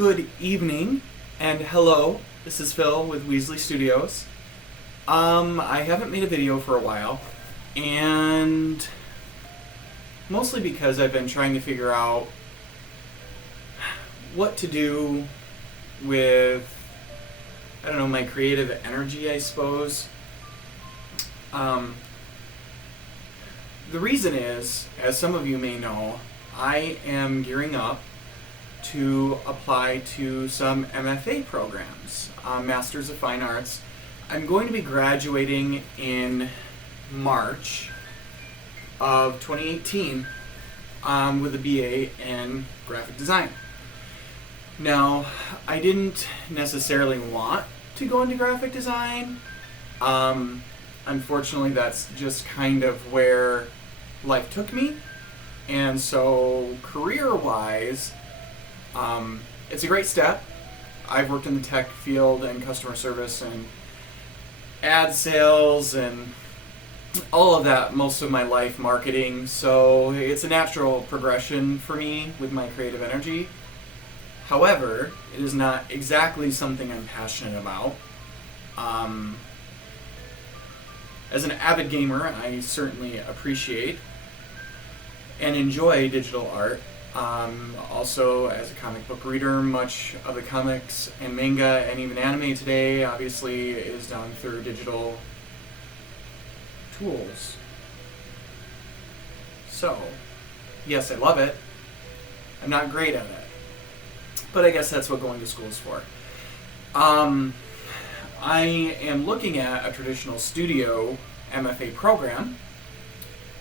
Good evening, and hello. This is Phil with Weasley Studios. I haven't made a video for a while, and mostly because I've been trying to figure out what to do with, my creative energy, I suppose. The reason is, as some of you may know, I am gearing up to apply to some MFA programs, Masters of Fine Arts. I'm going to be graduating in March of 2018 with a BA in graphic design. Now, I didn't necessarily want to go into graphic design. Unfortunately, that's just kind of where life took me. And so, career-wise, it's a great step. I've worked in the tech field and customer service and ad sales and all of that most of my life, marketing. So it's a natural progression for me with my creative energy. However, it is not exactly something I'm passionate about. As an avid gamer, I certainly appreciate and enjoy digital art. Also, as a comic book reader, much of the comics and manga and even anime today obviously is done through digital tools. So, yes, I love it. I'm not great at it, but I guess that's what going to school is for. I am looking at a traditional studio MFA program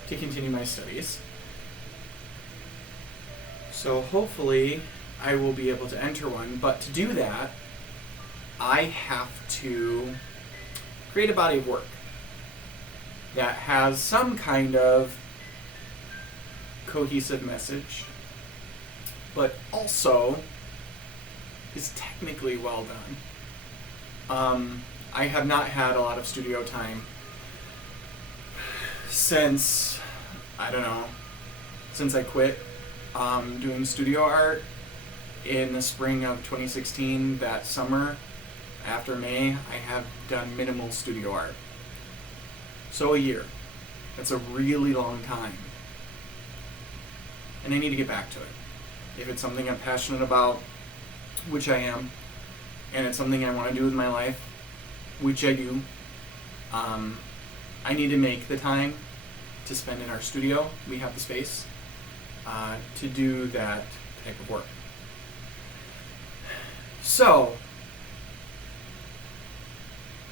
to continue my studies. So hopefully I will be able to enter one, but to do that, I have to create a body of work that has some kind of cohesive message, but also is technically well done. I have not had a lot of studio time since I quit doing studio art in the spring of 2016. That summer, after May, I have done minimal studio art. So a year. That's a really long time. And I need to get back to it. If it's something I'm passionate about, which I am, and it's something I want to do with my life, which I do, I need to make the time to spend in our studio. We have the space to do that type of work. So,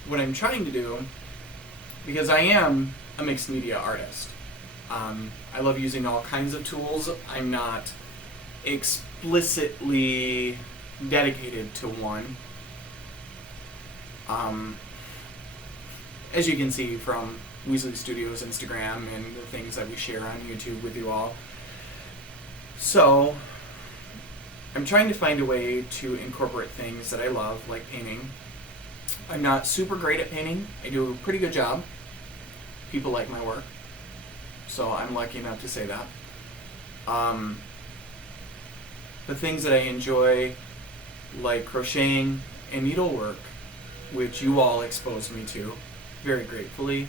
what I'm trying to do, because I am a mixed media artist, I love using all kinds of tools. I'm not explicitly dedicated to one. As you can see from Weasley Studios Instagram and the things that we share on YouTube with you all. So, I'm trying to find a way to incorporate things that I love, like painting. I'm not super great at painting. I do a pretty good job. People like my work, so I'm lucky enough to say that. The things that I enjoy, like crocheting and needlework, which you all exposed me to, very gratefully,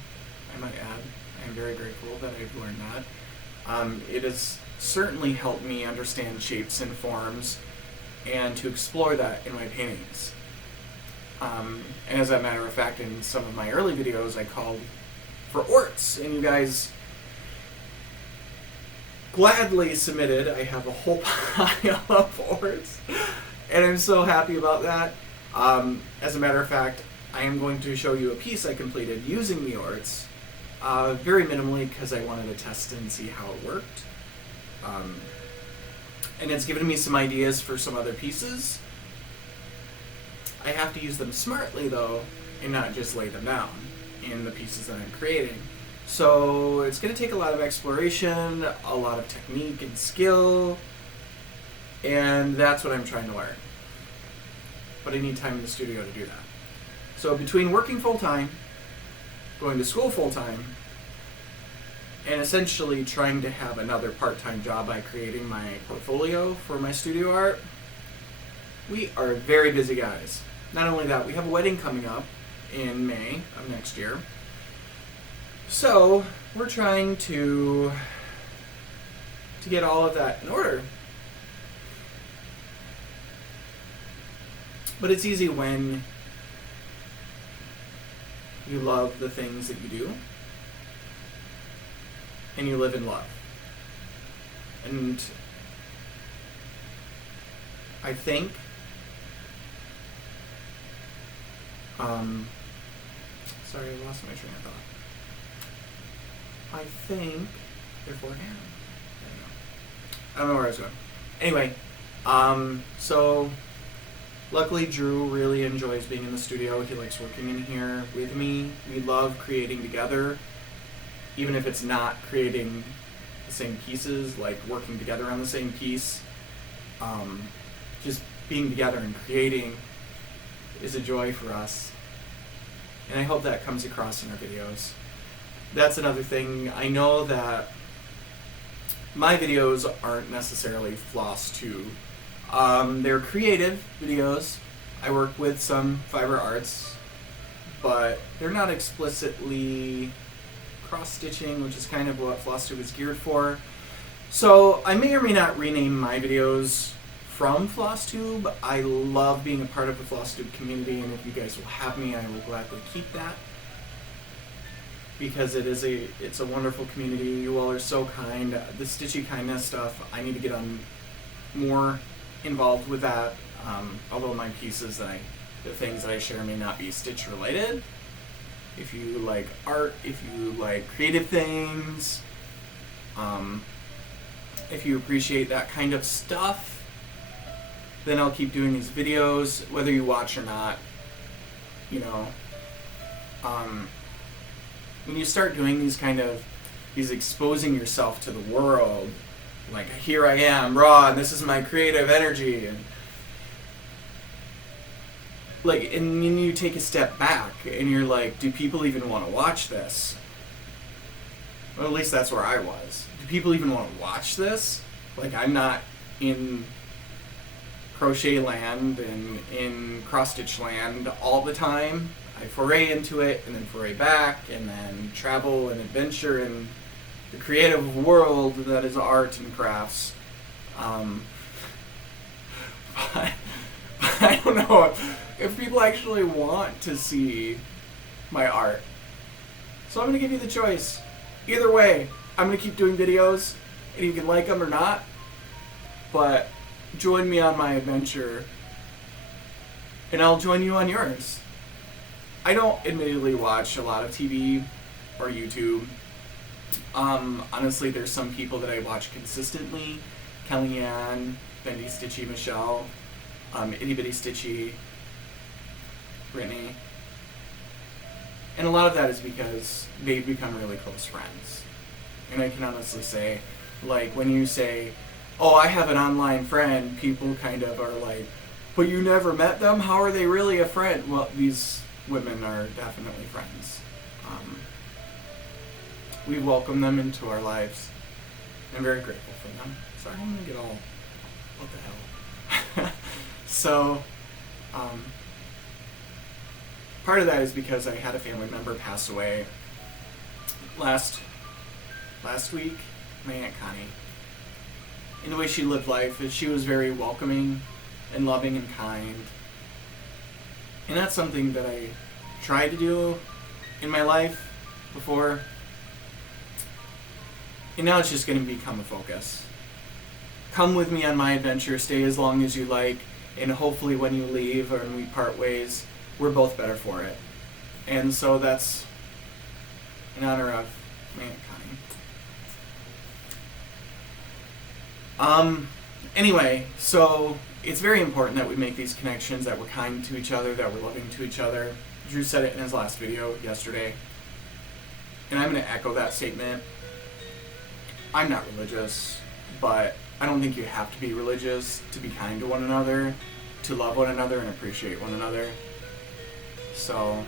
I might add. I'm very grateful that I've learned that. It has certainly helped me understand shapes and forms and to explore that in my paintings. And as a matter of fact, in some of my early videos, I called for orts, and you guys gladly submitted. I have a whole pile of orts, and I'm so happy about that. As a matter of fact, I am going to show you a piece I completed using the orts, very minimally because I wanted to test and see how it worked. And it's given me some ideas for some other pieces. I have to use them smartly though, and not just lay them down in the pieces that I'm creating. So it's going to take a lot of exploration, a lot of technique and skill, and that's what I'm trying to learn. But I need time in the studio to do that. So between working full-time, going to school full-time, and essentially trying to have another part-time job by creating my portfolio for my studio art, We are very busy guys. Not only that, we have a wedding coming up in May of next year. So we're trying to get all of that in order. But it's easy when you love the things that you do and you live in love. And I think sorry, I lost my train of thought. I think therefore I don't know where I was going. Anyway, so luckily Drew really enjoys being in the studio. He likes working in here with me. We love creating together, even if it's not creating the same pieces, like working together on the same piece. Just being together and creating is a joy for us. And I hope that comes across in our videos. That's another thing. I know that my videos aren't necessarily Flosstube. They're creative videos. I work with some fiber arts, but they're not explicitly cross-stitching, which is kind of what Flosstube is geared for. So I may or may not rename my videos from Flosstube. I love being a part of the Flosstube community, and if you guys will have me, I will gladly keep that, because it's a wonderful community. You all are so kind. The Stitchy Kindness stuff, I need to get on more involved with that. Although my pieces the things that I share may not be Stitch related. If you like art, if you like creative things, if you appreciate that kind of stuff, then I'll keep doing these videos, whether you watch or not. You know, when you start doing these exposing yourself to the world, like here I am, raw, and this is my creative energy, and and then you take a step back and you're like, do people even want to watch this? Well, at least that's where I was. Do people even want to watch this? Like, I'm not in crochet land and in cross stitch land all the time. I foray into it and then foray back and then travel and adventure in the creative world that is art and crafts. But I don't know if people actually want to see my art. So I'm going to give you the choice. Either way, I'm going to keep doing videos, and you can like them or not, but join me on my adventure, and I'll join you on yours. I don't admittedly watch a lot of TV or YouTube. Honestly, there's some people that I watch consistently. Kellyanne, Bendy Stitchy, Michelle, Itty Bitty Stitchy, Brittany. And a lot of that is because they've become really close friends. And I can honestly say, like, when you say, oh, I have an online friend, people kind of are like, but you never met them? How are they really a friend? Well, these women are definitely friends. We welcome them into our lives. I'm very grateful for them. Sorry, I'm going to get all, what the hell? So, part of that is because I had a family member pass away last week, my Aunt Connie. And the way she lived life is she was very welcoming and loving and kind. And that's something that I tried to do in my life before. And now it's just going to become a focus. Come with me on my adventure, stay as long as you like, and hopefully when you leave or when we part ways, we're both better for it. And so that's in honor of my Aunt Connie. Anyway, so it's very important that we make these connections, that we're kind to each other, that we're loving to each other. Drew said it in his last video yesterday, and I'm going to echo that statement. I'm not religious, but I don't think you have to be religious to be kind to one another, to love one another and appreciate one another. So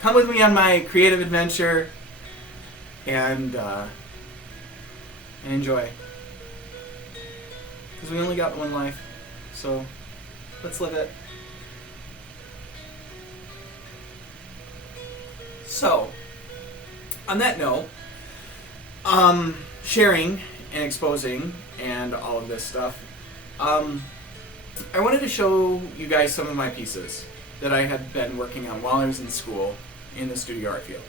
come with me on my creative adventure and enjoy. Because we only got one life, so Let's live it. So, on that note, sharing and exposing and all of this stuff, I wanted to show you guys some of my pieces that I had been working on while I was in school in the studio art field.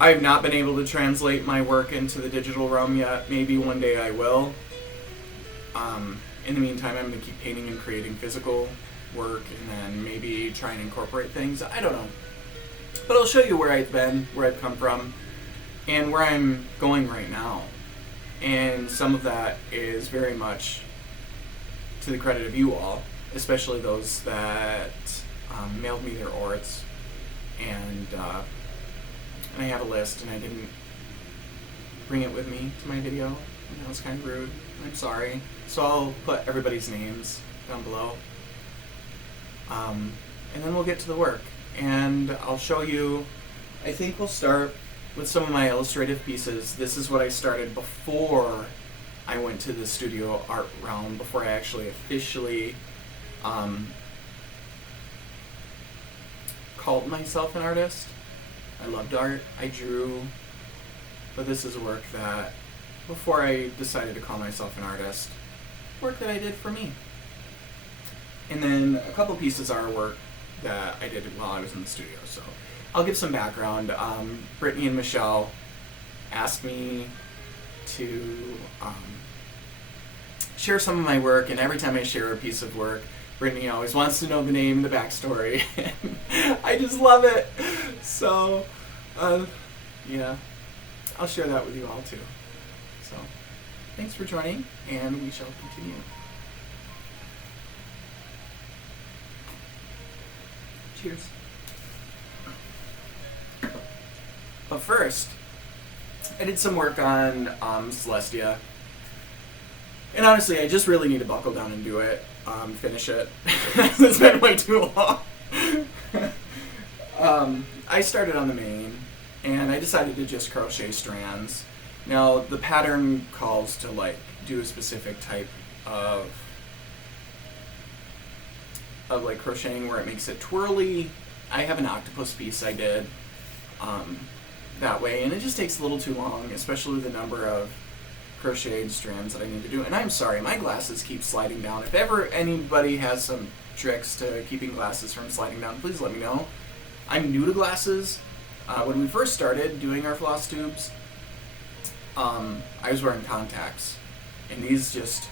I have not been able to translate my work into the digital realm yet. Maybe one day I will. In the meantime, I'm going to keep painting and creating physical work, and then maybe try and incorporate things. I don't know. But I'll show you where I've been, where I've come from, and where I'm going right now. And some of that is very much to the credit of you all, especially those that mailed me their orts. And I have a list, and I didn't bring it with me to my video. And that was kind of rude. I'm sorry. So I'll put everybody's names down below. And then we'll get to the work. And I'll show you, I think we'll start with some of my illustrative pieces. This is what I started before I went to the studio art realm, before I actually officially called myself an artist. I loved art, I drew, but this is work that, before I decided to call myself an artist, work that I did for me. And then a couple pieces are work that I did while I was in the studio. So I'll give some background. Brittany and Michelle asked me to share some of my work, and every time I share a piece of work, Brittany always wants to know the name, the backstory. I just love it. So, yeah, I'll share that with you all too. So, thanks for joining, and we shall continue. Cheers. But first, I did some work on Celestia. And honestly, I just really need to buckle down and do it. Finish it. It's been way too long. I started on the main, and I decided to just crochet strands. Now, the pattern calls to like do a specific type of like crocheting where it makes it twirly. I have an octopus piece I did that way, and it just takes a little too long, especially the number of crocheted strands that I need to do. And I'm sorry, my glasses keep sliding down. If ever anybody has some tricks to keeping glasses from sliding down, please let me know. I'm new to glasses. When we first started doing our floss tubes, I was wearing contacts, and these just,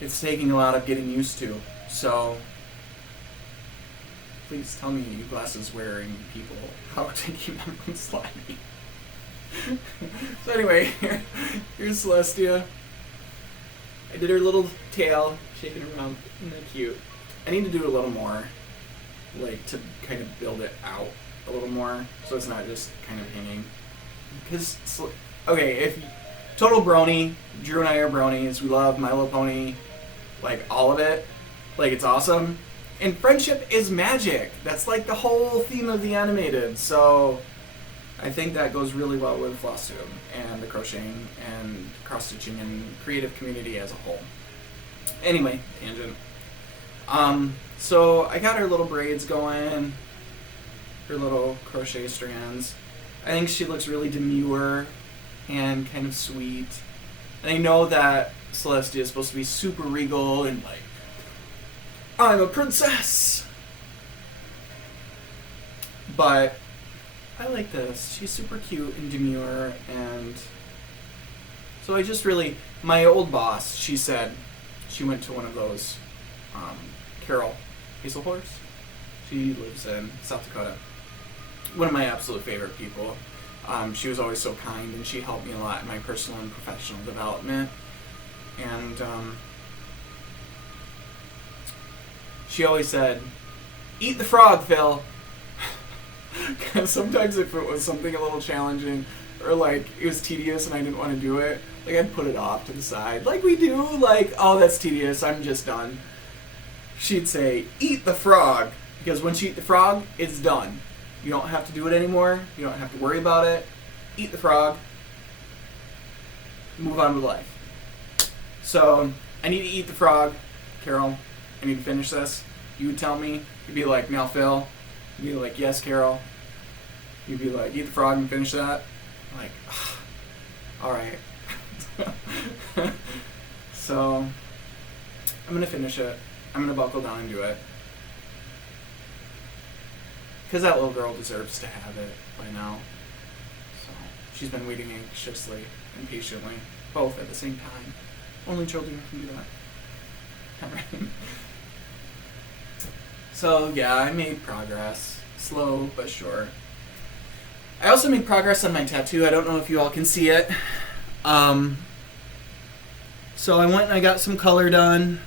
it's taking a lot of getting used to. So please tell me, you glasses wearing people, how to keep them from sliding. So anyway, here's Celestia. I did her little tail shaking around. Isn't that cute? I need to do a little more, like to kind of build it out a little more, so it's not just kind of hanging. Because, okay, if total brony, Drew and I are bronies. We love My Little Pony, like all of it. Like, it's awesome. And friendship is magic. That's like the whole theme of the animated. So I think that goes really well with Flosstube and the crocheting and cross-stitching and creative community as a whole. Anyway, tangent. So I got her little braids going, her little crochet strands. I think she looks really demure and kind of sweet. And I know that Celestia is supposed to be super regal and like, I'm a princess! But I like this. She's super cute and demure, and so I just really, my old boss, she said, she went to one of those, Carol Hazelhorse. She lives in South Dakota. One of my absolute favorite people. She was always so kind, and she helped me a lot in my personal and professional development. And she always said, "Eat the frog, Phil." Because sometimes if it was something a little challenging, or like it was tedious and I didn't want to do it, like I'd put it off to the side, like we do, like, oh, that's tedious, I'm just done. She'd say, "Eat the frog," because once you eat the frog, it's done. You don't have to do it anymore. You don't have to worry about it. Eat the frog. Move on with life. So I need to eat the frog, Carol. I need to finish this. You would tell me. You'd be like, now Phil. You'd be like, yes, Carol. You'd be like, eat the frog and finish that. I'm like, all right. So I'm gonna finish it. I'm gonna buckle down and do it. Because that little girl deserves to have it by now. So she's been waiting anxiously and patiently, both at the same time. Only children can do that. Alright. So yeah, I made progress. Slow but sure. I also made progress on my tattoo. I don't know if you all can see it. So I went and I got some color done.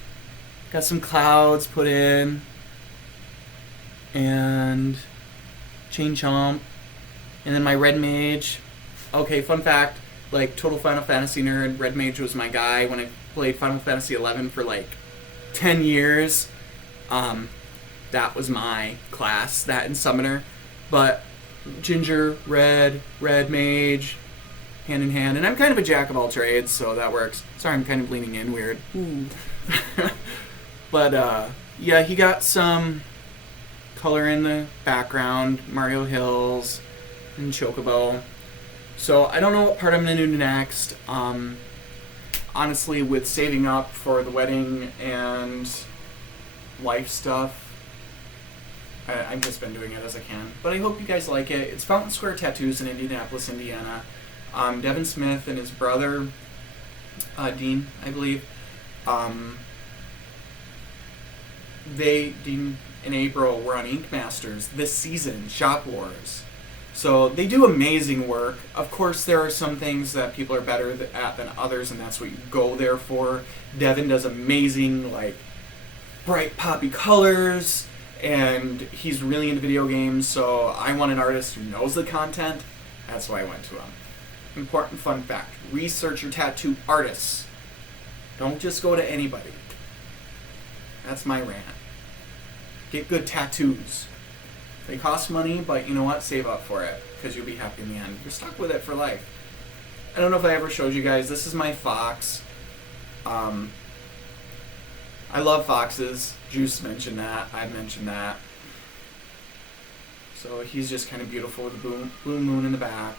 Got some clouds put in. And chain chomp. And then my red mage. Okay, fun fact. Like, total Final Fantasy nerd. Red mage was my guy when I played Final Fantasy 11 for like 10 years. That was my class. That and summoner. But ginger, red mage, hand in hand. And I'm kind of a jack of all trades, so that works. Sorry, I'm kind of leaning in weird. Ooh. But, yeah, he got some color in the background, Mario Hills, and Chocobo. So I don't know what part I'm going to do next. Honestly, with saving up for the wedding and life stuff, I've just been doing it as I can. But I hope you guys like it. It's Fountain Square Tattoos in Indianapolis, Indiana. Devin Smith and his brother, Dean, I believe, Dean and April were on Ink Masters this season, Shop Wars. So they do amazing work. Of course, there are some things that people are better at than others, and that's what you go there for. Devin does amazing, like, bright poppy colors, and he's really into video games, so I want an artist who knows the content. That's why I went to him. Important fun fact. Research your tattoo artists. Don't just go to anybody. That's my rant. Get good tattoos. They cost money, but you know what? Save up for it, because you'll be happy in the end. You're stuck with it for life. I don't know if I ever showed you guys. This is my fox. I love foxes. Juice mentioned that. I've mentioned that. So he's just kind of beautiful with the blue moon in the back.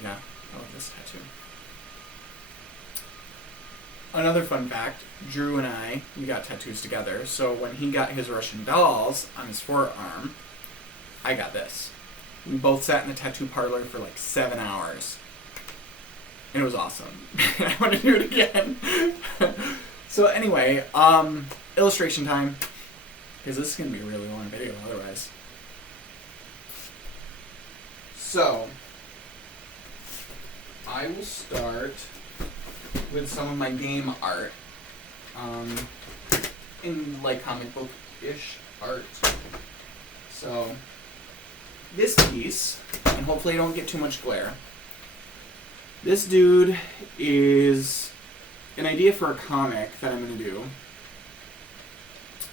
Yeah, I love this tattoo. Another fun fact, Drew and I, we got tattoos together. So when he got his Russian dolls on his forearm, I got this. We both sat in the tattoo parlor for like 7 hours. And it was awesome. I want to do it again. So anyway, illustration time. Because this is going to be a really long video otherwise. So, I will start with some of my game art. In like comic book-ish art. So, this piece, and hopefully I don't get too much glare. This dude is an idea for a comic that I'm going to do.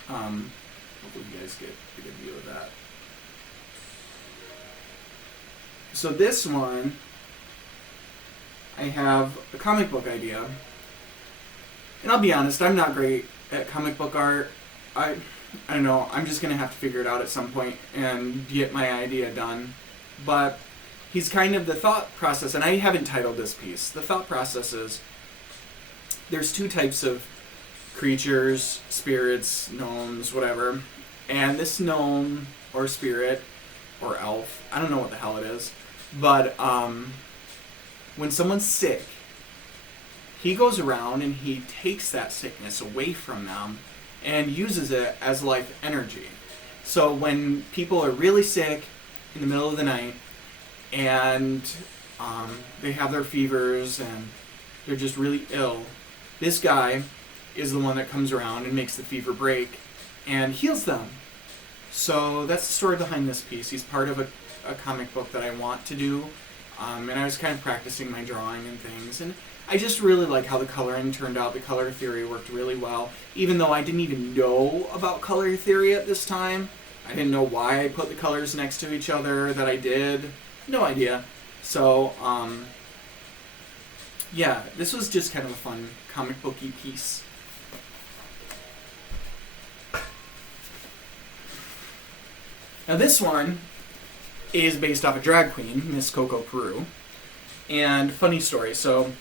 Hopefully you guys get a good view of that. So this one, I have a comic book idea. And I'll be honest, I'm not great at comic book art. I don't know, I'm just going to have to figure it out at some point and get my idea done. But he's kind of the thought process, and I haven't titled this piece. The thought process is, there's two types of creatures, spirits, gnomes, whatever. And this gnome, or spirit, or elf, I don't know what the hell it is, but when someone's sick, he goes around and he takes that sickness away from them and uses it as life energy. So when people are really sick in the middle of the night, and they have their fevers and they're just really ill, this guy is the one that comes around and makes the fever break and heals them. So that's the story behind this piece. He's part of a comic book that I want to do, and I was kind of practicing my drawing and things, and I just really like how the coloring turned out. The color theory worked really well, even though I didn't even know about color theory at this time. I didn't know why I put the colors next to each other that I did. No idea. So, yeah, this was just kind of a fun comic booky piece. Now this one is based off a drag queen, Miss Coco Peru. And funny story, so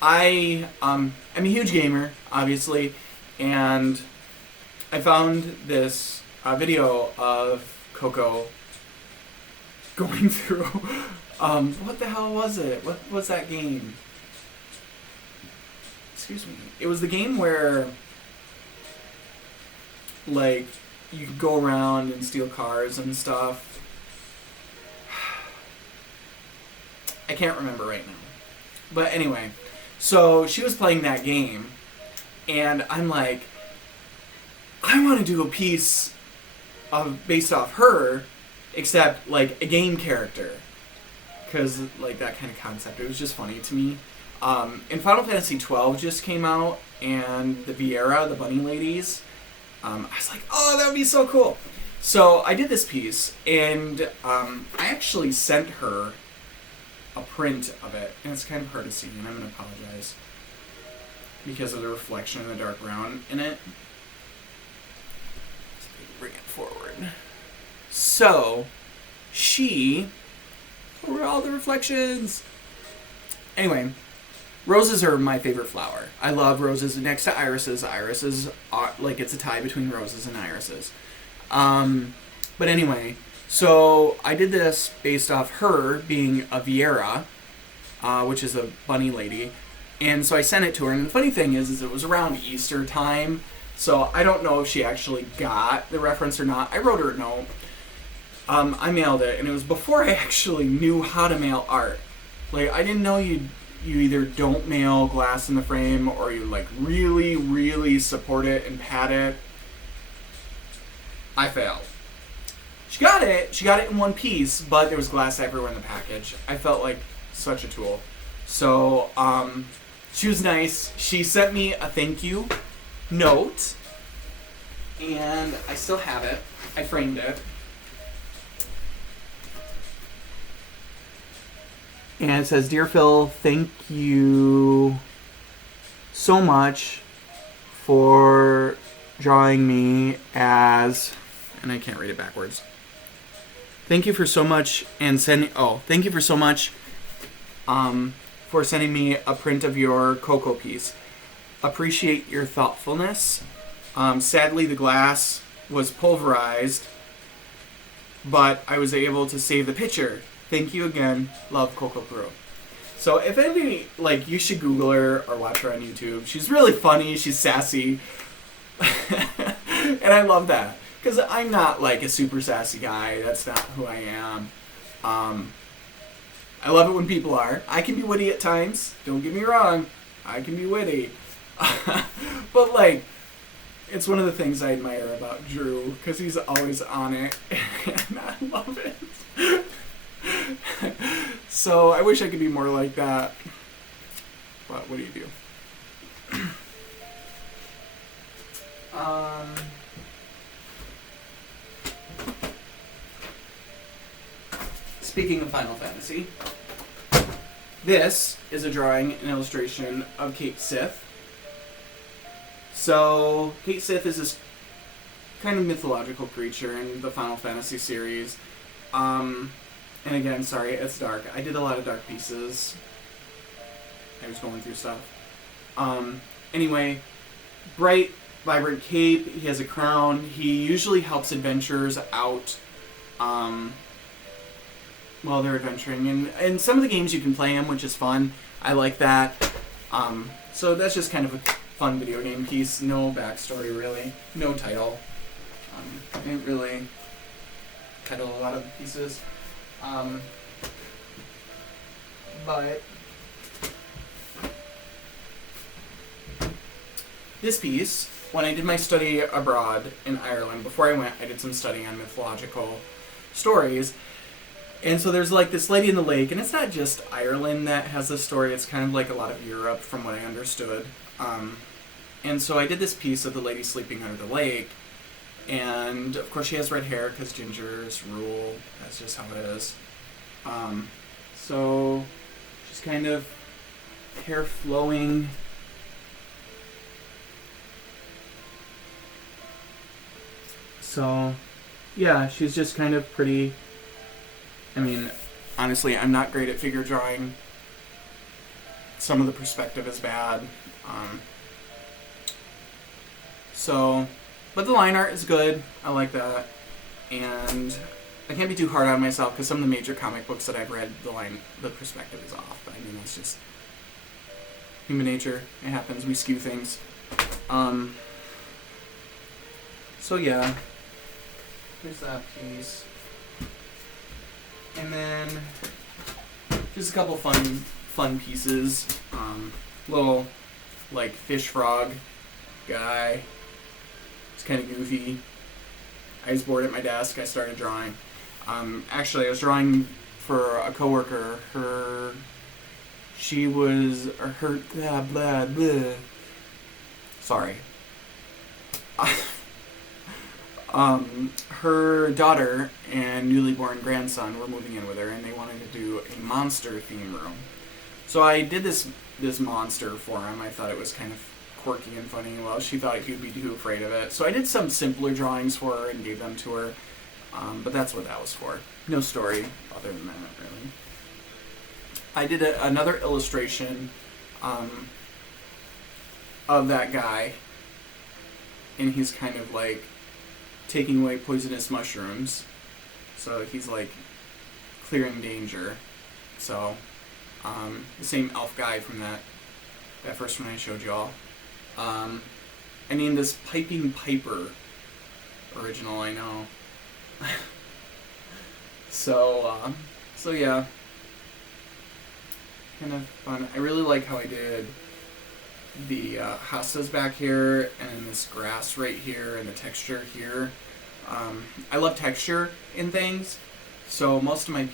I'm a huge gamer, obviously, and I found this video of Coco going through, what the hell was it? What was that game? Excuse me. It was the game where, like, you could go around and steal cars and stuff. I can't remember right now. But anyway, so she was playing that game, and I'm like, I want to do a piece based off her, except like a game character, because like that kind of concept. It was just funny to me. And Final Fantasy XII just came out, and the Viera, the bunny ladies. I was like, oh, that would be so cool. So I did this piece, and I actually sent her a print of it, and it's kind of hard to see, and I'm going to apologize because of the reflection of the dark brown in it. Let's bring it forward. So, where are all the reflections? Anyway, roses are my favorite flower. I love roses. Next to irises. Irises are, like, it's a tie between roses and irises. But anyway, so I did this based off her being a Viera, which is a bunny lady. And so I sent it to her. And the funny thing is it was around Easter time. So I don't know if she actually got the reference or not. I wrote her a note. I mailed it. And it was before I actually knew how to mail art. Like, I didn't know you either don't mail glass in the frame or you, like, really, really support it and pad it. I failed. She got it in one piece, but there was glass everywhere in the package. I felt like such a tool. So, she was nice. She sent me a thank you note, and I still have it. I framed it. And it says, Dear Phil, thank you so much for drawing me as, and I can't read it backwards. Thank you for so much thank you for so much for sending me a print of your Coco piece. Appreciate your thoughtfulness. Sadly, the glass was pulverized, but I was able to save the picture. Thank you again. Love, Coco Peru. So if anybody, like, you should Google her or watch her on YouTube. She's really funny. She's sassy. And I love that. Because I'm not, like, a super sassy guy. That's not who I am. I love it when people are. I can be witty at times. Don't get me wrong. I can be witty. But, like, it's one of the things I admire about Drew. Because he's always on it. And I love it. So I wish I could be more like that. But what do you do? Speaking of Final Fantasy, this is a drawing and illustration of Kate Sith. So, Kate Sith is this kind of mythological creature in the Final Fantasy series. And again, sorry, it's dark. I did a lot of dark pieces. I was going through stuff. Anyway, bright, vibrant cape. He has a crown. He usually helps adventurers out while they're adventuring. And in some of the games you can play him, which is fun. I like that. So that's just kind of a fun video game piece. No backstory, really. No title. I didn't really title a lot of the pieces. But this piece, when I did my study abroad in Ireland, before I went, I did some studying on mythological stories. And so there's like this lady in the lake, and it's not just Ireland that has this story, it's kind of like a lot of Europe from what I understood. And so I did this piece of the lady sleeping under the lake, and of course she has red hair because gingers rule, that's just how it is. So she's kind of hair flowing. So, yeah, she's just kind of pretty. I mean, honestly, I'm not great at figure drawing. Some of the perspective is bad. But the line art is good. I like that. And I can't be too hard on myself because some of the major comic books that I've read, the perspective is off. I mean, that's just human nature. It happens. We skew things. So yeah, here's that piece. And then just a couple fun pieces. Little like fish frog guy. It's kind of goofy. I was bored at my desk. I started drawing. Actually, I was drawing for a coworker. Her blah blah blah. Sorry. Her daughter and newly born grandson were moving in with her, and they wanted to do a monster theme room. So I did this monster for him. I thought it was kind of quirky and funny. Well, she thought he would be too afraid of it. So I did some simpler drawings for her and gave them to her. But that's what that was for. No story other than that, really. I did another illustration of that guy, and he's kind of like taking away poisonous mushrooms. So he's like clearing danger. So the same elf guy from that first one I showed y'all. I named this Piping Piper. Original, I know. So yeah. Kind of fun. I really like how I did the hostas back here and this grass right here and the texture here. I love texture in things, so most of my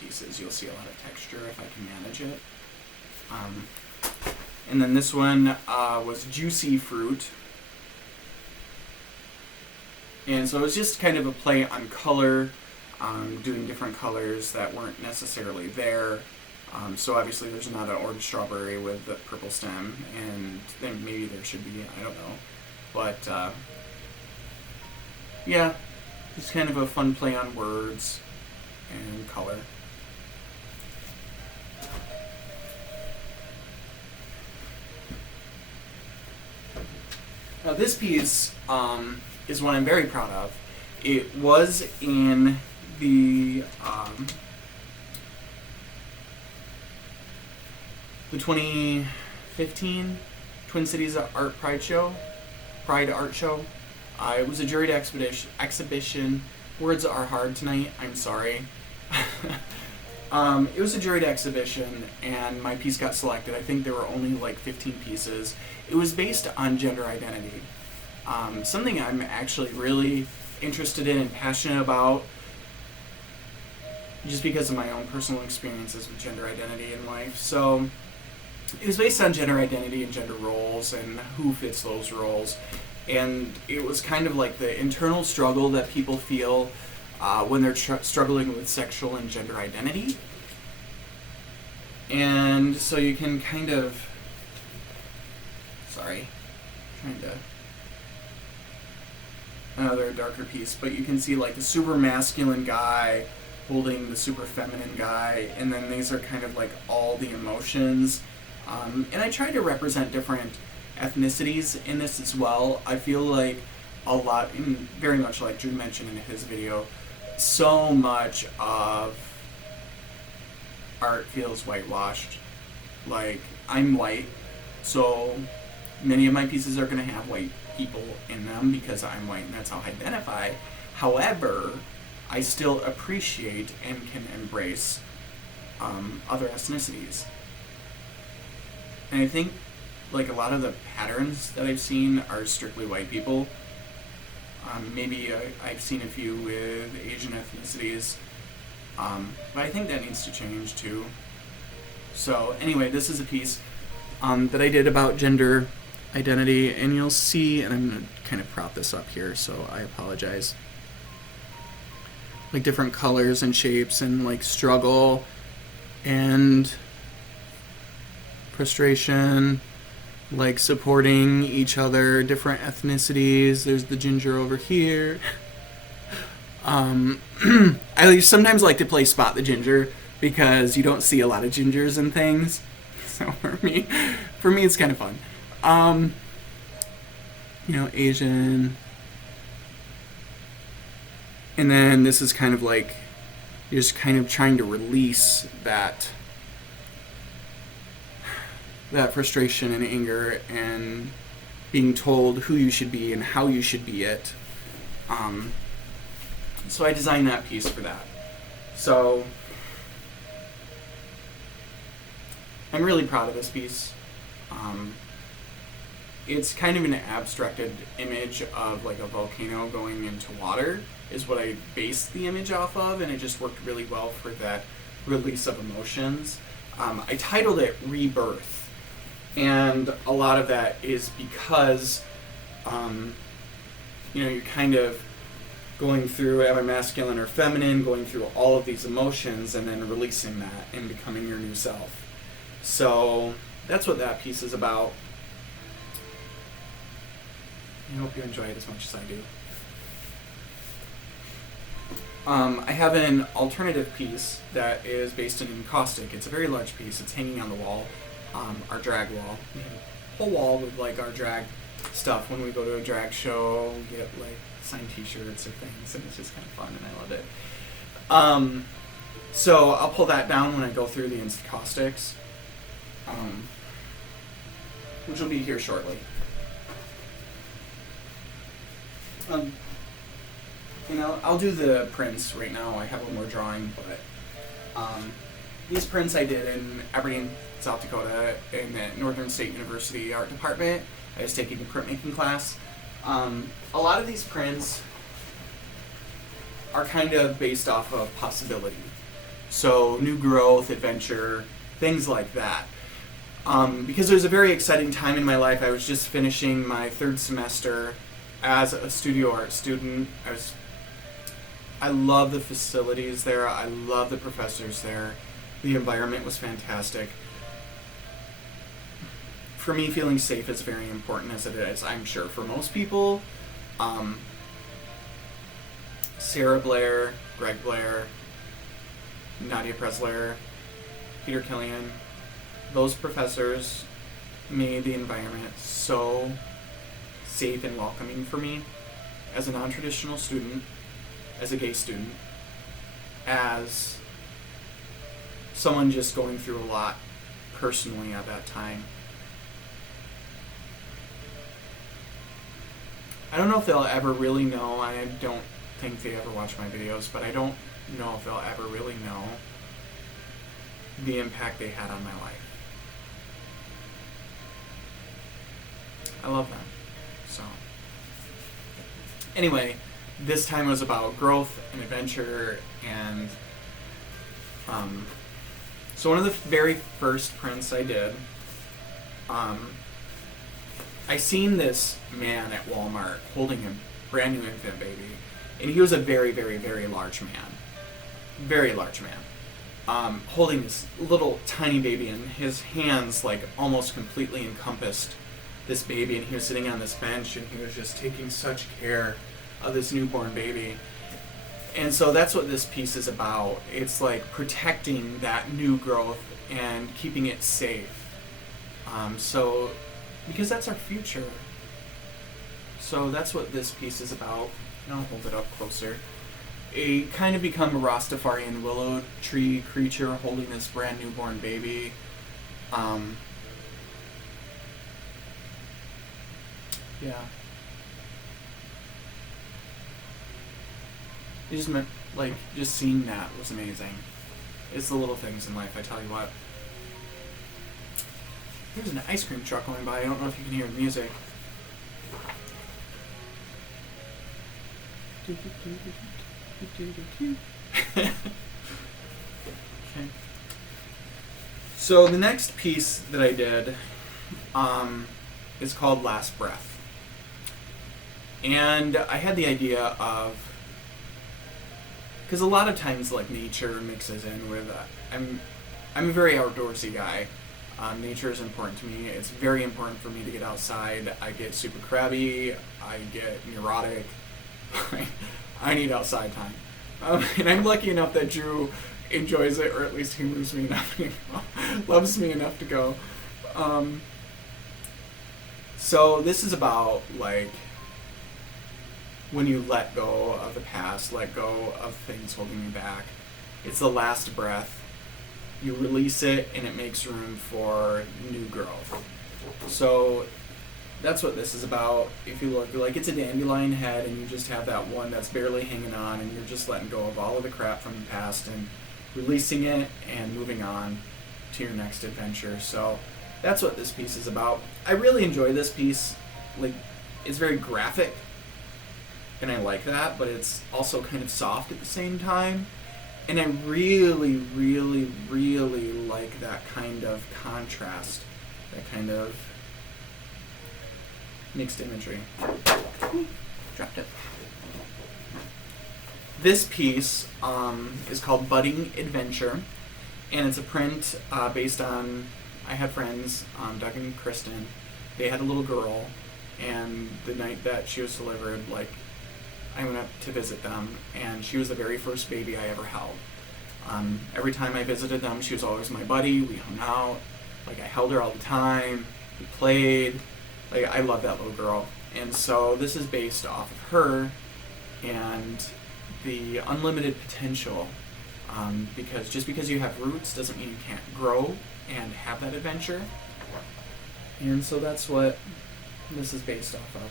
pieces you'll see a lot of texture if I can manage it. And then this one was Juicy Fruit. And so it was just kind of a play on color, doing different colors that weren't necessarily there. So obviously there's not an orange strawberry with the purple stem, and then maybe there should be, I don't know. But yeah, it's kind of a fun play on words and color. Now this piece is one I'm very proud of. It was in the 2015 Twin Cities Pride Art Show. It was a juried exhibition. Words are hard tonight. I'm sorry. It was a juried exhibition, and my piece got selected. I think there were only like 15 pieces. It was based on gender identity. Something I'm actually really interested in and passionate about, just because of my own personal experiences with gender identity in life. So it was based on gender identity and gender roles and who fits those roles. And it was kind of like the internal struggle that people feel when they're struggling with sexual and gender identity. And so you can kind of... Sorry. Trying to... Another darker piece. But you can see like the super masculine guy holding the super feminine guy. And then these are kind of like all the emotions. And I try to represent different ethnicities in this as well. I feel like a lot, very much like Drew mentioned in his video, so much of art feels whitewashed. Like, I'm white, so many of my pieces are going to have white people in them because I'm white and that's how I identify. However, I still appreciate and can embrace other ethnicities. And I think like a lot of the patterns that I've seen are strictly white people. Maybe I've seen a few with Asian ethnicities, but I think that needs to change too. So anyway, this is a piece that I did about gender identity, and you'll see, and I'm going to kind of prop this up here, so I apologize, like different colors and shapes and like struggle and frustration, like supporting each other, different ethnicities. There's the ginger over here. I sometimes like to play Spot the Ginger because you don't see a lot of gingers and things. So for me it's kind of fun. Asian. And then this is kind of like you're just kind of trying to release that frustration and anger and being told who you should be and how you should be it. So I designed that piece for that. So I'm really proud of this piece. It's kind of an abstracted image of like a volcano going into water is what I based the image off of, and it just worked really well for that release of emotions. I titled it Rebirth, and a lot of that is because you're kind of going through, am I masculine or feminine, going through all of these emotions and then releasing that and becoming your new self. So that's what that piece is about. I hope you enjoy it as much as I do. I have an alternative piece that is based in Encaustic. It's a very large piece. It's hanging on the wall, our drag wall. We have a whole wall with like our drag stuff. When we go to a drag show, we get like signed t-shirts or things, and it's just kind of fun, and I love it. So I'll pull that down when I go through the Encaustics, which will be here shortly. I'll do the prints right now. I have one more drawing, but these prints I did in Aberdeen, South Dakota, in the Northern State University Art Department. I was taking a printmaking class. A lot of these prints are kind of based off of possibility. So new growth, adventure, things like that. Because it was a very exciting time in my life. I was just finishing my third semester as a studio art student. I love the facilities there. I love the professors there. The environment was fantastic. For me, feeling safe is very important, as it is, I'm sure, for most people. Sarah Blair, Greg Blair, Nadia Presler, Peter Killian, those professors made the environment so safe and welcoming for me as a non-traditional student, as a gay student, as someone just going through a lot personally at that time. I don't know if they'll ever really know. I don't think they ever watch my videos, but I don't know if they'll ever really know the impact they had on my life. I love them. So, anyway, this time was about growth and adventure, and so one of the very first prints I did, I seen this man at Walmart holding a brand new infant baby, and he was a very, very, very large man, holding this little tiny baby, and his hands like almost completely encompassed this baby, and he was sitting on this bench, and he was just taking such care of this newborn baby. And so that's what this piece is about. It's like protecting that new growth and keeping it safe. So, because that's our future. So that's what this piece is about. And I'll hold it up closer. A kind of become a Rastafarian willow tree creature holding this brand newborn baby. Yeah. It just meant, like, just seeing that was amazing. It's the little things in life, I tell you what. There's an ice cream truck going by. I don't know if you can hear the music. Okay. So the next piece that I did is called Last Breath. And I had the idea of, because a lot of times like nature mixes in with, I'm a very outdoorsy guy. Nature is important to me. It's very important for me to get outside. I get super crabby. I get neurotic. I need outside time. And I'm lucky enough that Drew enjoys it, or at least he loves me enough to go. So this is about, like, when you let go of the past, let go of things holding you back. It's the last breath. You release it, and it makes room for new growth. So that's what this is about. If you look, like, it's a dandelion head, and you just have that one that's barely hanging on, and you're just letting go of all of the crap from the past and releasing it and moving on to your next adventure. So that's what this piece is about. I really enjoy this piece. Like, it's very graphic, and I like that, but it's also kind of soft at the same time. And I really, really, really like that kind of contrast, that kind of mixed imagery. Ooh, dropped it. This piece is called Budding Adventure, and it's a print based on, I had friends, Doug and Kristen. They had a little girl, and the night that she was delivered, like, I went up to visit them, and she was the very first baby I ever held. Every time I visited them, she was always my buddy. We hung out. Like, I held her all the time. We played. Like, I love that little girl. And so this is based off of her and the unlimited potential. Because just because you have roots doesn't mean you can't grow and have that adventure. And so that's what this is based off of.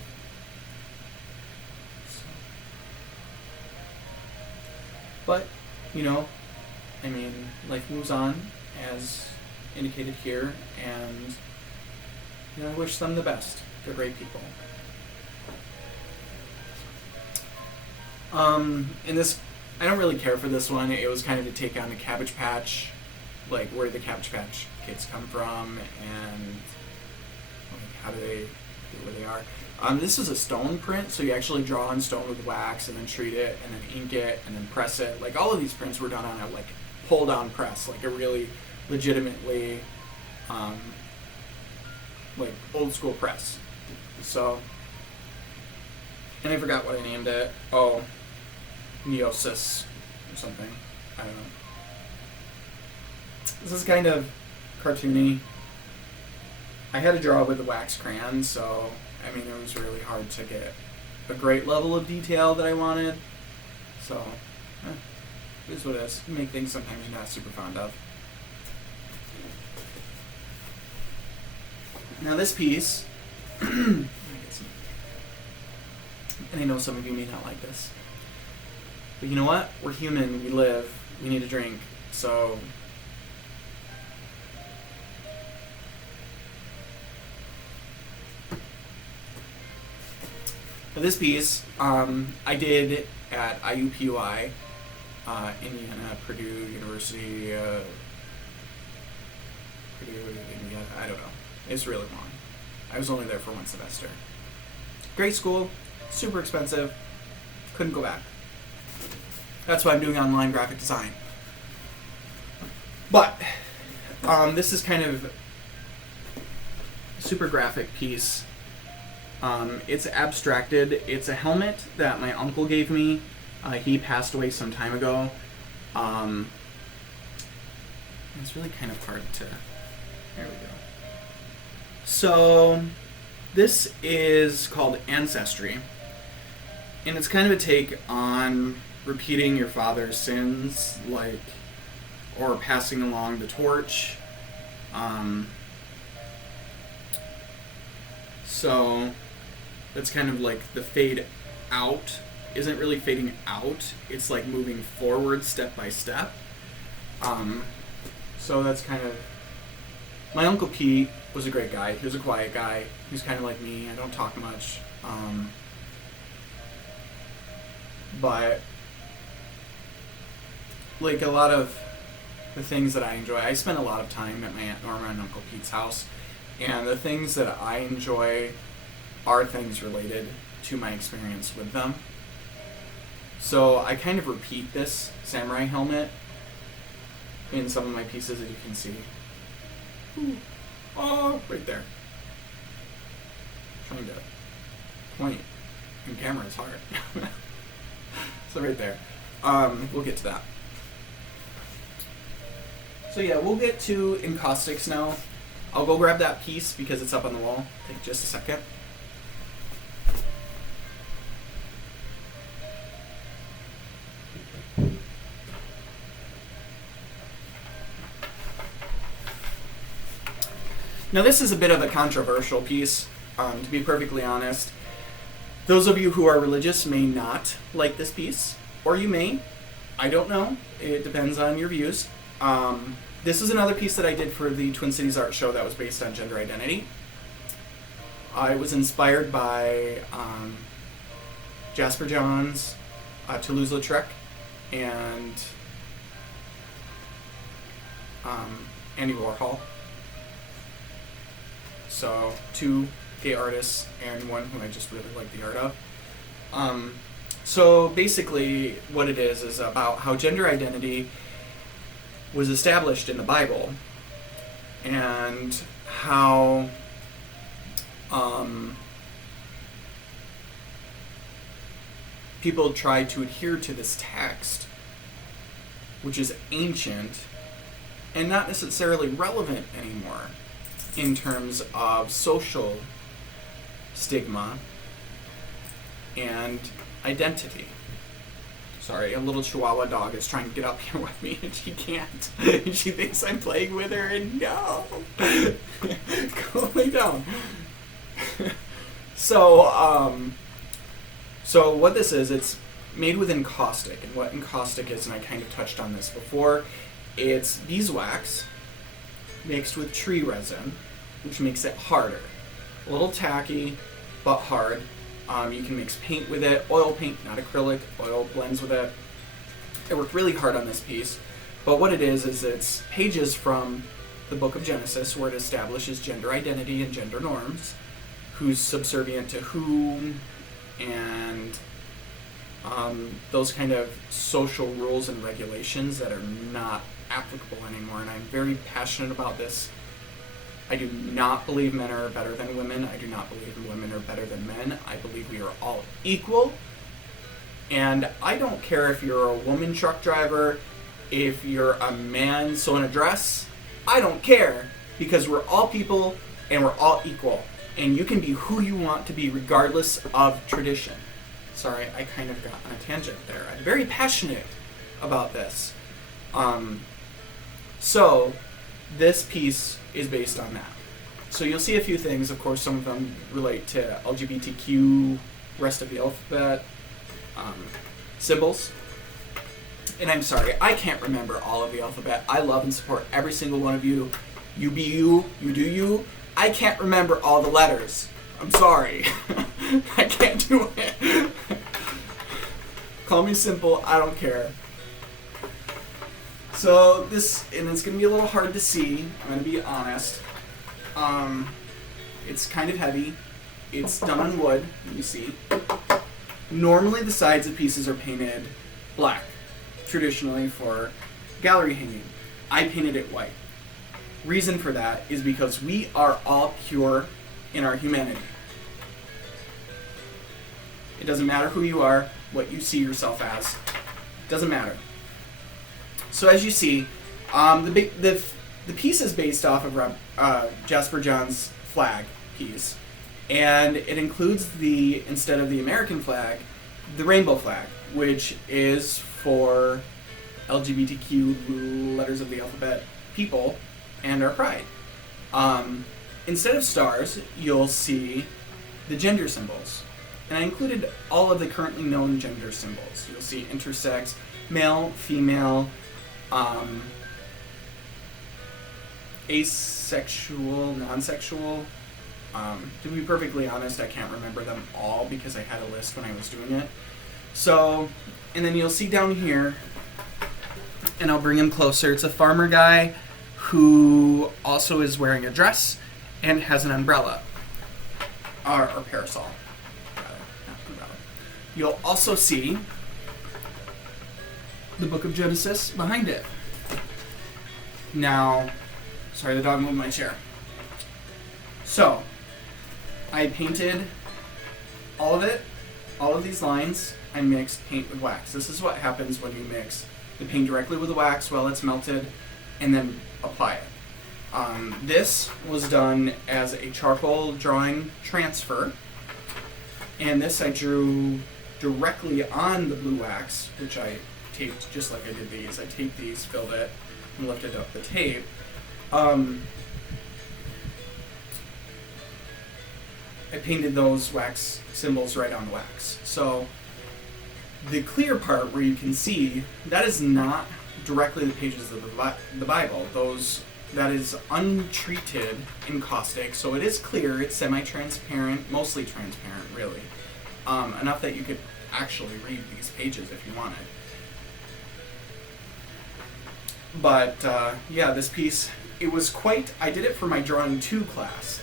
But, you know, I mean, life moves on, as indicated here, and, you know, I wish them the best. They're great people. And this, I don't really care for this one. It was kind of to take on the Cabbage Patch, like, where the Cabbage Patch Kids come from, and, like, how do they get where they are. This is a stone print, so you actually draw on stone with wax and then treat it and then ink it and then press it. Like, all of these prints were done on a, like, pull-down press, like a really legitimately, like, old-school press. So, and I forgot what I named it. Oh, Meiosis or something. I don't know. This is kind of cartoony. I had to draw with the wax crayon, so I mean, it was really hard to get a great level of detail that I wanted. So, it is what it is. You make things sometimes you're not super fond of. Now this piece, and I know some of you may not like this, but you know what? We're human, we live, we need a drink, so this piece, I did at IUPUI, Indiana, Purdue University, Indiana, I don't know. It's really long. I was only there for one semester. Great school, super expensive, couldn't go back. That's why I'm doing online graphic design. But, this is kind of a super graphic piece. It's abstracted. It's a helmet that my uncle gave me. He passed away some time ago. It's really kind of hard to... There we go. So, this is called Ancestry. And it's kind of a take on repeating your father's sins, like, or passing along the torch. So... That's kind of like the fade out isn't really fading out. It's like moving forward step by step. So that's kind of... My Uncle Pete was a great guy. He was a quiet guy. He was kind of like me. I don't talk much. But like a lot of the things that I enjoy, I spent a lot of time at my Aunt Norma and Uncle Pete's house. And the things that I enjoy are things related to my experience with them. So I kind of repeat this samurai helmet in some of my pieces, as you can see. Ooh. Oh, right there. Trying to point and camera is hard. So right there. We'll get to that. So yeah, we'll get to Encaustics now. I'll go grab that piece because it's up on the wall. Take just a second. Now this is a bit of a controversial piece, to be perfectly honest. Those of you who are religious may not like this piece, or you may. I don't know. It depends on your views. This is another piece that I did for the Twin Cities Art Show that was based on gender identity. I was inspired by Jasper Johns, Toulouse-Lautrec, and Andy Warhol. So, 2 gay artists and one who I just really like the art of. So basically what it is about how gender identity was established in the Bible and how people try to adhere to this text, which is ancient and not necessarily relevant anymore in terms of social stigma and identity. Sorry, a little Chihuahua dog is trying to get up here with me and she can't. And she thinks I'm playing with her and no! Go lay down. So what this is, it's made with Encaustic. And what Encaustic is, and I kind of touched on this before, it's beeswax mixed with tree resin, which makes it harder. A little tacky, but hard. You can mix paint with it, oil paint, not acrylic, oil blends with it. I worked really hard on this piece, but what it is it's pages from the book of Genesis where it establishes gender identity and gender norms, who's subservient to whom, and those kind of social rules and regulations that are not applicable anymore, and I'm very passionate about this. I do not believe men are better than women. I do not believe women are better than men. I believe we are all equal. And I don't care if you're a woman truck driver, if you're a man sewing a dress. I don't care, because we're all people and we're all equal. And you can be who you want to be regardless of tradition. Sorry, I kind of got on a tangent there. I'm very passionate about this. So this piece is based on that. So you'll see a few things. Of course, some of them relate to LGBTQ, rest of the alphabet, symbols. And I'm sorry, I can't remember all of the alphabet. I love and support every single one of you. You be you, you do you. I can't remember all the letters. I'm sorry. I can't do it. Call me simple, I don't care. So this, and it's going to be a little hard to see, I'm going to be honest. It's kind of heavy. It's done on wood, you see. Normally the sides of pieces are painted black, traditionally for gallery hanging. I painted it white. Reason for that is because we are all pure in our humanity. It doesn't matter who you are, what you see yourself as. It doesn't matter. So as you see, the piece is based off of Jasper Johns' flag piece, and it includes instead of the American flag, the rainbow flag, which is for LGBTQ letters of the alphabet people and our pride. Instead of stars, you'll see the gender symbols, and I included all of the currently known gender symbols. You'll see intersex, male, female, asexual, non-sexual. To be perfectly honest, I can't remember them all because I had a list when I was doing it. So, and then you'll see down here, and I'll bring him closer, it's a farmer guy who also is wearing a dress and has an umbrella, or parasol, rather, not umbrella. You'll also see the book of Genesis behind it. Now, sorry, the dog moved my chair. So, I painted all of it, all of these lines. I mixed paint with wax. This is what happens when you mix the paint directly with the wax while it's melted and then apply it. This was done as a charcoal drawing transfer, and this I drew directly on the blue wax, which I taped just like I did these. I taped these, filled it, and lifted up the tape. I painted those wax symbols right on the wax. So the clear part where you can see, that is not directly the pages of the Bible. That is untreated encaustic, so it is clear, it's semi-transparent, mostly transparent really. Enough that you could actually read these pages if you wanted. But yeah, this piece, I did it for my Drawing 2 class.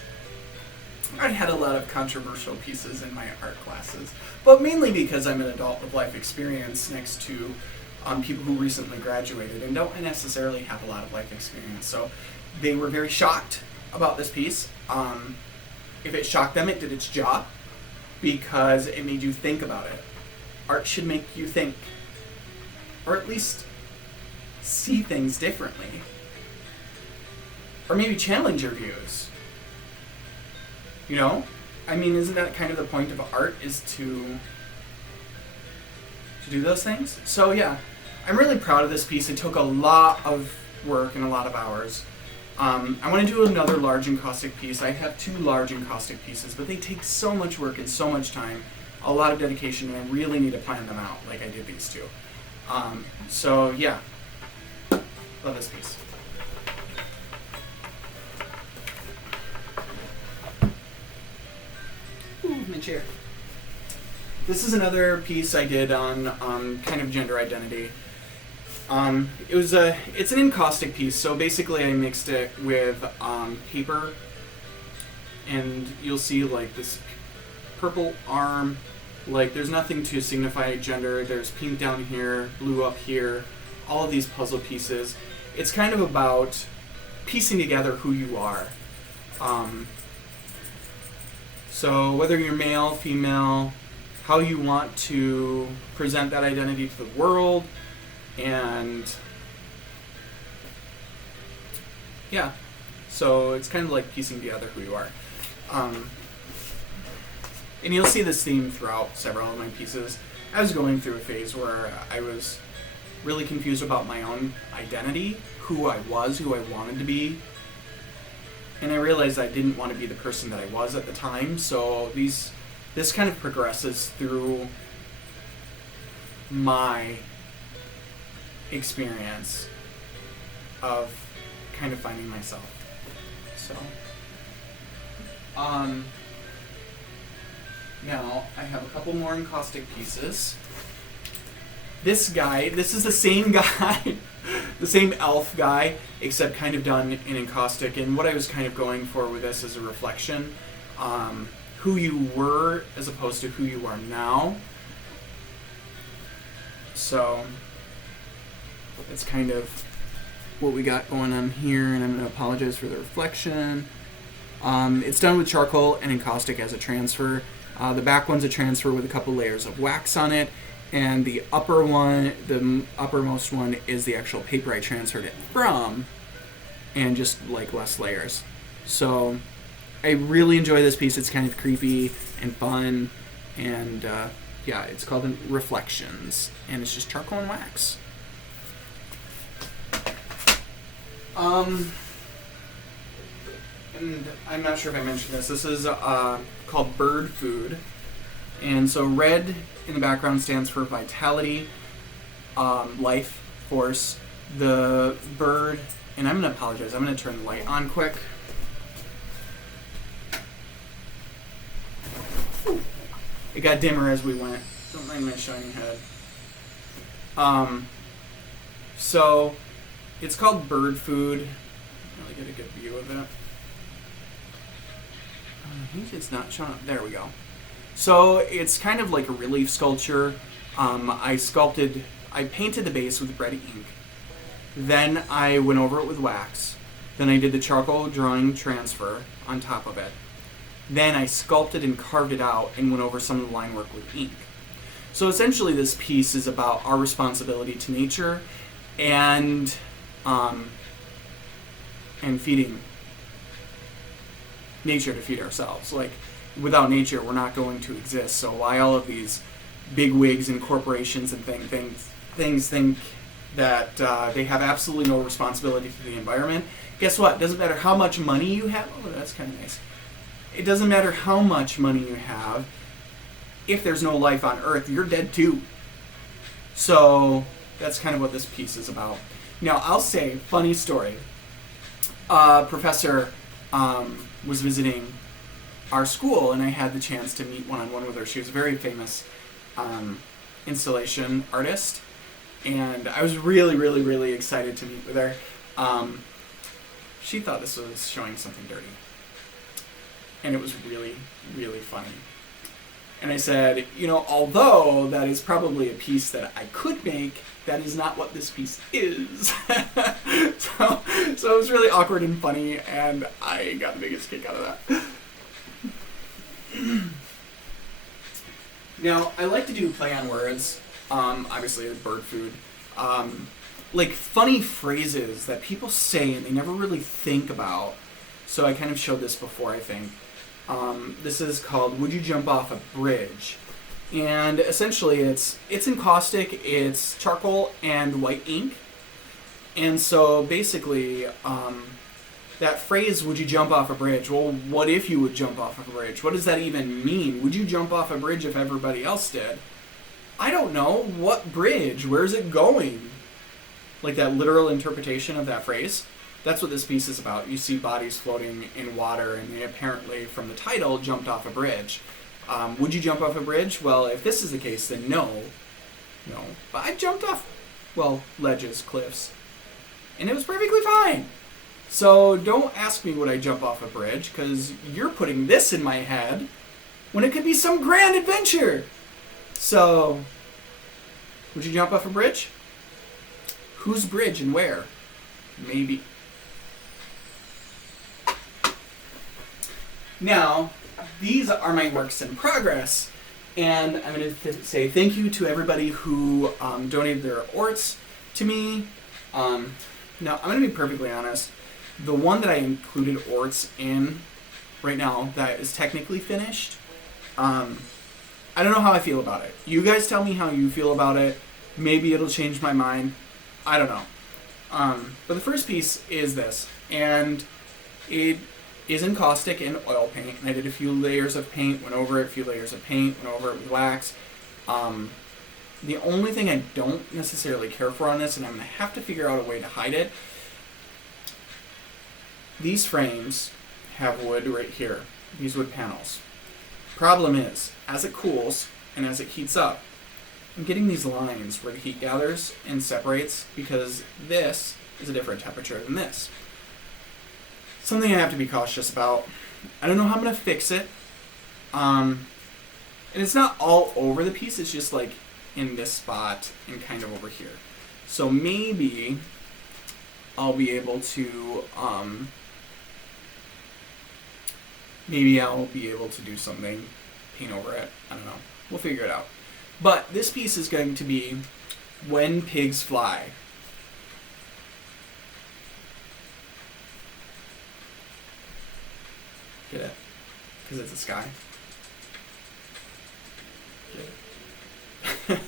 I had a lot of controversial pieces in my art classes, but mainly because I'm an adult with life experience next to people who recently graduated and don't necessarily have a lot of life experience. So they were very shocked about this piece. If it shocked them, it did its job because it made you think about it. Art should make you think, or at least see things differently, or maybe challenge your views. You know? I mean, isn't that kind of the point of art, is to do those things? So yeah, I'm really proud of this piece. It took a lot of work and a lot of hours. I want to do another large encaustic piece. I have 2 large encaustic pieces, but they take so much work and so much time, a lot of dedication, and I really need to plan them out like I did these 2. So yeah, love this piece. Ooh, my chair. This is another piece I did on kind of gender identity. It's an encaustic piece, so basically I mixed it with paper, and you'll see like this purple arm, like there's nothing to signify gender. There's pink down here, blue up here, all of these puzzle pieces. It's kind of about piecing together who you are. So whether you're male, female, how you want to present that identity to the world, and yeah, so it's kind of like piecing together who you are. And you'll see this theme throughout several of my pieces. I was going through a phase where I was really confused about my own identity, who I was, who I wanted to be, and I realized I didn't want to be the person that I was at the time. So this kind of progresses through my experience of kind of finding myself. So now I have a couple more encaustic pieces. This is the same guy, the same elf guy, except kind of done in encaustic, and what I was kind of going for with this is a reflection, who you were as opposed to who you are now. So that's kind of what we got going on here, and I'm going to apologize for the reflection. It's done with charcoal and encaustic as a transfer. The back one's a transfer with a couple layers of wax on it, and the uppermost one is the actual paper I transferred it from, and just like less layers. So I really enjoy this piece. It's kind of creepy and fun, and yeah, it's called Reflections, and it's just charcoal and wax. And I'm not sure if I mentioned this. This is called Bird Food. And so red in the background stands for vitality, life, force. The bird, and I'm going to apologize. I'm going to turn the light on quick. It got dimmer as we went. Don't mind my shiny head. So it's called Bird Food. Really get a good view of it. It's not showing up. There we go. So it's kind of like a relief sculpture. I painted the base with red ink. Then I went over it with wax. Then I did the charcoal drawing transfer on top of it. Then I sculpted and carved it out and went over some of the line work with ink. So essentially this piece is about our responsibility to nature and feeding nature to feed ourselves. Like, without nature, we're not going to exist. So why all of these big wigs and corporations and things think that they have absolutely no responsibility to the environment? Guess what? It doesn't matter how much money you have. Oh, that's kind of nice. It doesn't matter how much money you have. If there's no life on Earth, you're dead too. So that's kind of what this piece is about. Now, I'll say, funny story. Professor was visiting our school, and I had the chance to meet one-on-one with her. She was a very famous installation artist, and I was really, really, really excited to meet with her. She thought this was showing something dirty, and it was really, really funny. And I said, you know, although that is probably a piece that I could make, that is not what this piece is. so it was really awkward and funny, and I got the biggest kick out of that. Now, I like to do play on words, obviously bird food, like funny phrases that people say and they never really think about. So I kind of showed this before, I think. This is called "Would You Jump Off a Bridge?" And essentially it's encaustic, it's charcoal and white ink. And so basically, that phrase, "would you jump off a bridge?" Well, what if you would jump off of a bridge? What does that even mean? Would you jump off a bridge if everybody else did? I don't know. What bridge? Where's it going? Like that literal interpretation of that phrase. That's what this piece is about. You see bodies floating in water, and they apparently, from the title, jumped off a bridge. Would you jump off a bridge? Well, if this is the case, then no. No. But I jumped off, well, ledges, cliffs. And it was perfectly fine. So don't ask me would I jump off a bridge, because you're putting this in my head when it could be some grand adventure. So, would you jump off a bridge? Whose bridge and where? Maybe. Now, these are my works in progress, and I'm going to say thank you to everybody who donated their orts to me. Now, I'm going to be perfectly honest. The one that I included orts in right now that is technically finished, I don't know how I feel about it. You guys tell me how you feel about it. Maybe it'll change my mind. I don't know. But the first piece is this, and it is encaustic and oil paint, and I did a few layers of paint, went over it, a few layers of paint, went over it with wax. The only thing I don't necessarily care for on this, and I'm going to have to figure out a way to hide it, these frames have wood right here, these wood panels. Problem is, as it cools and as it heats up, I'm getting these lines where the heat gathers and separates because this is a different temperature than this. Something I have to be cautious about. I don't know how I'm going to fix it. And it's not all over the piece, it's just like in this spot and kind of over here. So maybe I'll be able to do something, paint over it. I don't know. We'll figure it out. But this piece is going to be When Pigs Fly. Get it? Because it's a sky. Get it?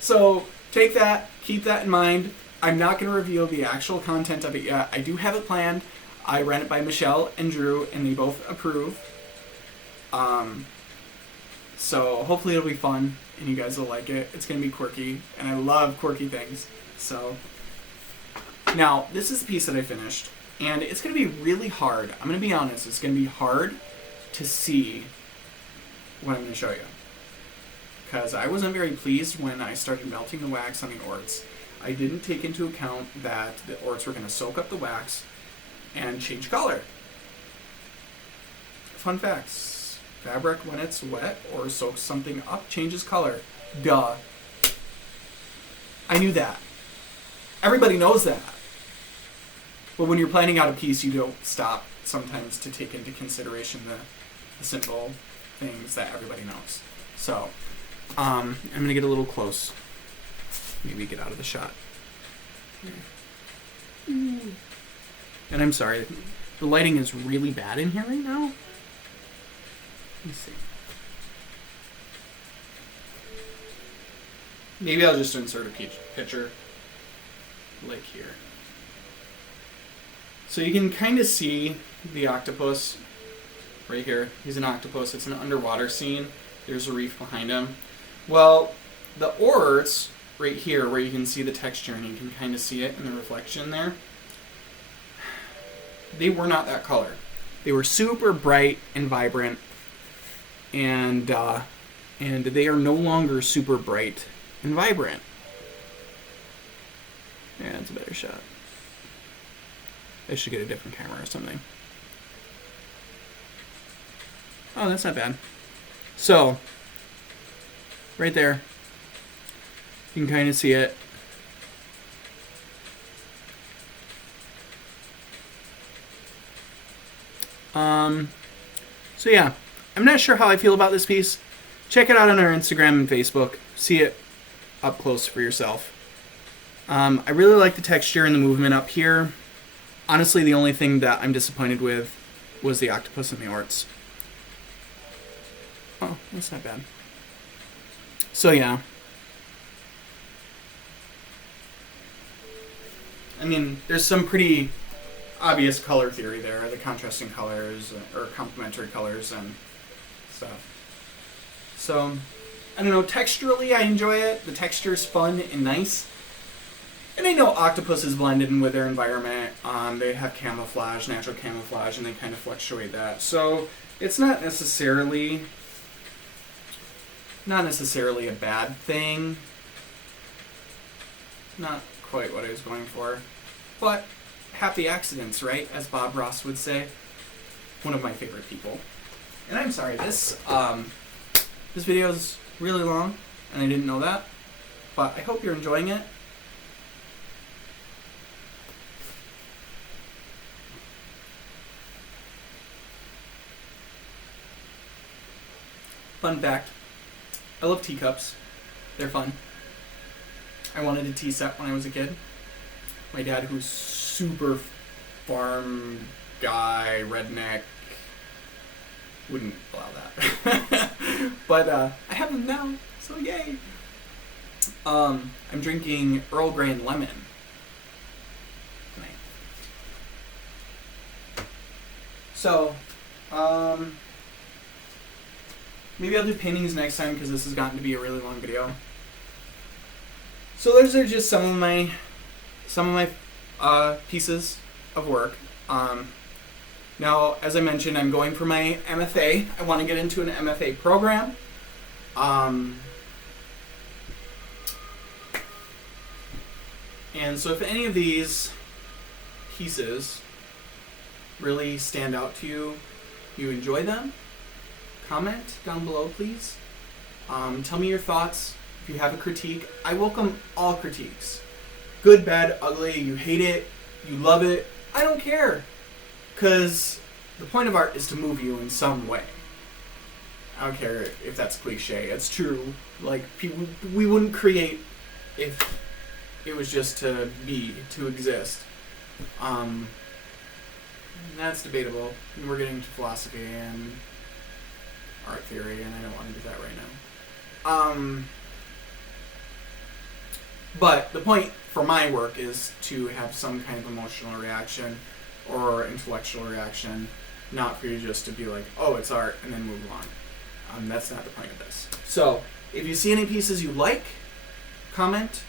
So take that, keep that in mind. I'm not going to reveal the actual content of it yet. I do have it planned. I ran it by Michelle and Drew, and they both approve. So hopefully it'll be fun, and you guys will like it. It's going to be quirky, and I love quirky things. So now, this is the piece that I finished, and it's going to be really hard. I'm going to be honest. It's going to be hard to see what I'm going to show you, because I wasn't very pleased when I started melting the wax on the orts. I didn't take into account that the orts were going to soak up the wax and change color. Fun facts. Fabric, when it's wet or soaks something up, changes color. Duh. I knew that. Everybody knows that. But when you're planning out a piece, you don't stop sometimes to take into consideration the simple things that everybody knows. So, I'm going to get a little close. Maybe get out of the shot. And I'm sorry, the lighting is really bad in here right now. Let me see. Maybe I'll just insert a picture like here. So you can kind of see the octopus right here. He's an octopus. It's an underwater scene. There's a reef behind him. Well, the oars right here where you can see the texture and you can kind of see it in the reflection there, they were not that color. They were super bright and vibrant, and they are no longer super bright and vibrant. Yeah, it's a better shot. I should get a different camera or something. Oh, that's not bad. So, right there, you can kind of see it. So yeah, I'm not sure how I feel about this piece. Check it out on our Instagram and Facebook. See it up close for yourself. I really like the texture and the movement up here. Honestly, the only thing that I'm disappointed with was the octopus and the orts. Oh, that's not bad. So yeah. I mean, there's some pretty obvious color theory there, the contrasting colors or complementary colors and stuff. So, I don't know, texturally I enjoy it. The texture is fun and nice. And I know octopuses blend in with their environment. They have camouflage, natural camouflage, and they kind of fluctuate that. So it's not necessarily a bad thing. Not quite what I was going for. But happy accidents, right? As Bob Ross would say. One of my favorite people. And I'm sorry, this video is really long, and I didn't know that. But I hope you're enjoying it. Fun fact, I love teacups. They're fun. I wanted a tea set when I was a kid. My dad, who's super farm guy, redneck, wouldn't allow that. But I have them now, so yay. I'm drinking Earl Grey and lemon tonight. So, maybe I'll do paintings next time because this has gotten to be a really long video. So those are just some of my pieces of work. Now, as I mentioned, I'm going for my MFA. I want to get into an MFA program. And so if any of these pieces really stand out to you, you enjoy them, comment down below, please. Tell me your thoughts. If you have a critique, I welcome all critiques. Good, bad, ugly, you hate it, you love it, I don't care. Because the point of art is to move you in some way. I don't care if that's cliche, it's true. Like, we wouldn't create if it was just to be, to exist. That's debatable. We're getting into philosophy and art theory, and I don't want to do that right now. But the point for my work is to have some kind of emotional reaction or intellectual reaction, not for you just to be like, oh, it's art, and then move on. That's not the point of this. So, if you see any pieces you like, comment.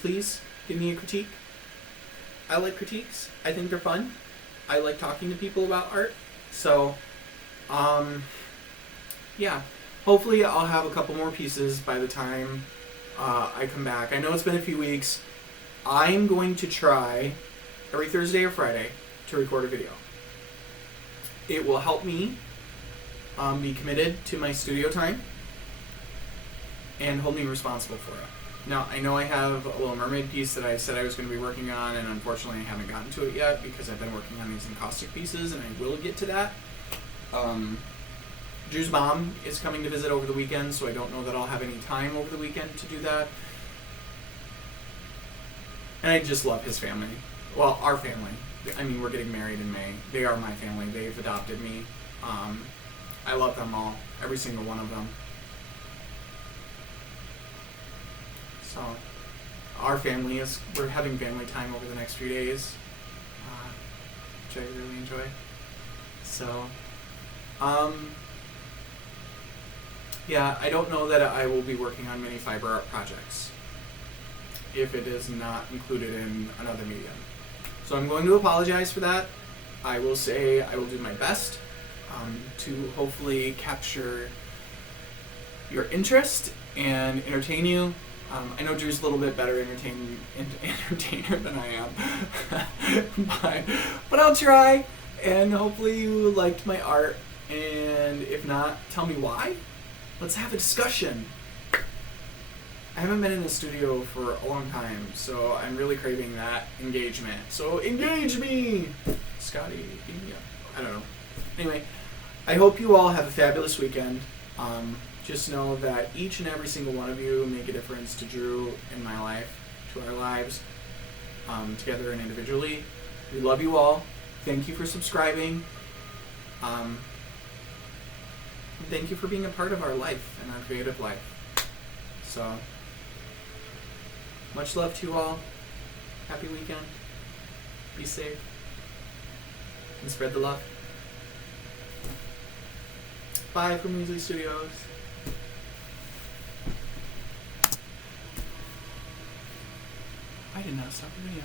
Please give me a critique. I like critiques. I think they're fun. I like talking to people about art. So, yeah. Hopefully I'll have a couple more pieces by the time I come back. I know it's been a few weeks. I'm going to try every Thursday or Friday to record a video. It will help me be committed to my studio time and hold me responsible for it. Now, I know I have a Little Mermaid piece that I said I was going to be working on, and unfortunately I haven't gotten to it yet because I've been working on these Encaustic pieces, and I will get to that. Drew's mom is coming to visit over the weekend, so I don't know that I'll have any time over the weekend to do that. And I just love his family. Well, our family. I mean, we're getting married in May. They are my family. They've adopted me. I love them all. Every single one of them. So, our family is, we're having family time over the next few days, which I really enjoy. So, yeah, I don't know that I will be working on many fiber art projects if it is not included in another medium. So I'm going to apologize for that. I will say I will do my best to hopefully capture your interest and entertain you. I know Drew's a little bit better entertainer than I am, but I'll try, and hopefully you liked my art, and if not, tell me why. Let's have a discussion. I haven't been in the studio for a long time, so I'm really craving that engagement. So engage me! Scotty, yeah, I don't know. Anyway, I hope you all have a fabulous weekend. Just know that each and every single one of you make a difference to Drew and my life, to our lives, together and individually. We love you all. Thank you for subscribing. And thank you for being a part of our life and our creative life. So, much love to you all. Happy weekend. Be safe. And spread the love. Bye from Weasley Studios. I did not stop the video.